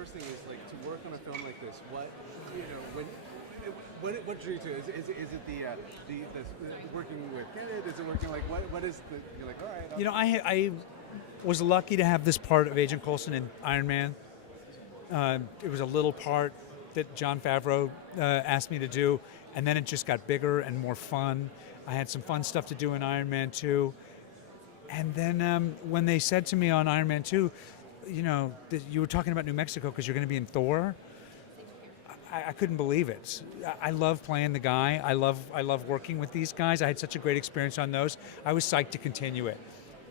first thing is like to work on a film like this. What you know when what drew you to it? Is it the working with Kenneth? Is it working like what is the you're like all right? You know, I was lucky to have this part of Agent Coulson in Iron Man. It was a little part that Jon Favreau asked me to do, and then it just got bigger and more fun. I had some fun stuff to do in Iron Man 2. And then when they said to me on Iron Man 2, you know, you were talking about New Mexico because you're going to be in Thor, I couldn't believe it. I love playing the guy. I love working with these guys. I had such a great experience on those. I was psyched to continue it.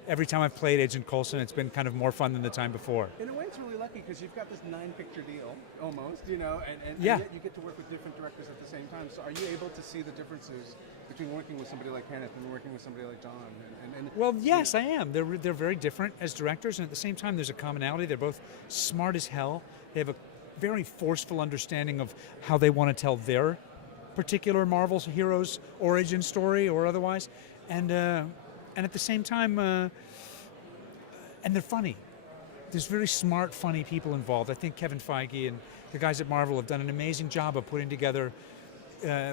Every time I've played Agent Coulson, it's been kind of more fun than the time before. In a way, it's really lucky because you've got this 9-picture deal, almost, you know, and yeah. Yet you get to work with different directors at the same time. So are you able to see the differences between working with somebody like Kenneth and working with somebody like John? Well, yes, I am. They're very different as directors, and at the same time, there's a commonality. They're both smart as hell. They have a very forceful understanding of how they want to tell their particular Marvel's hero's origin story or otherwise, and at the same time, and they're funny. There's very smart, funny people involved. I think Kevin Feige and the guys at Marvel have done an amazing job of putting together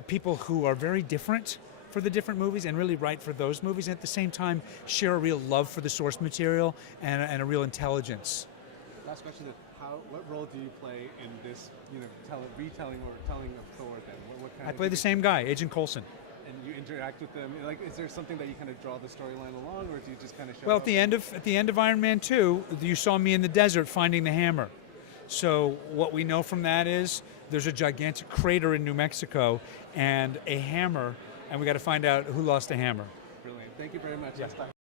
people who are very different for the different movies and really right for those movies, and at the same time share a real love for the source material and a real intelligence. Last question: what role do you play in this, you know, retelling or telling of Thor? Then, what kind? I play the same guy, Agent Coulson. And you interact with them. Like, is there something that you kind of draw the storyline along, or do you just kind of show? Well, up? at the end of Iron Man 2, you saw me in the desert finding the hammer. So what we know from that is there's a gigantic crater in New Mexico and a hammer, and we got to find out who lost the hammer. Brilliant. Thank you very much. Yeah.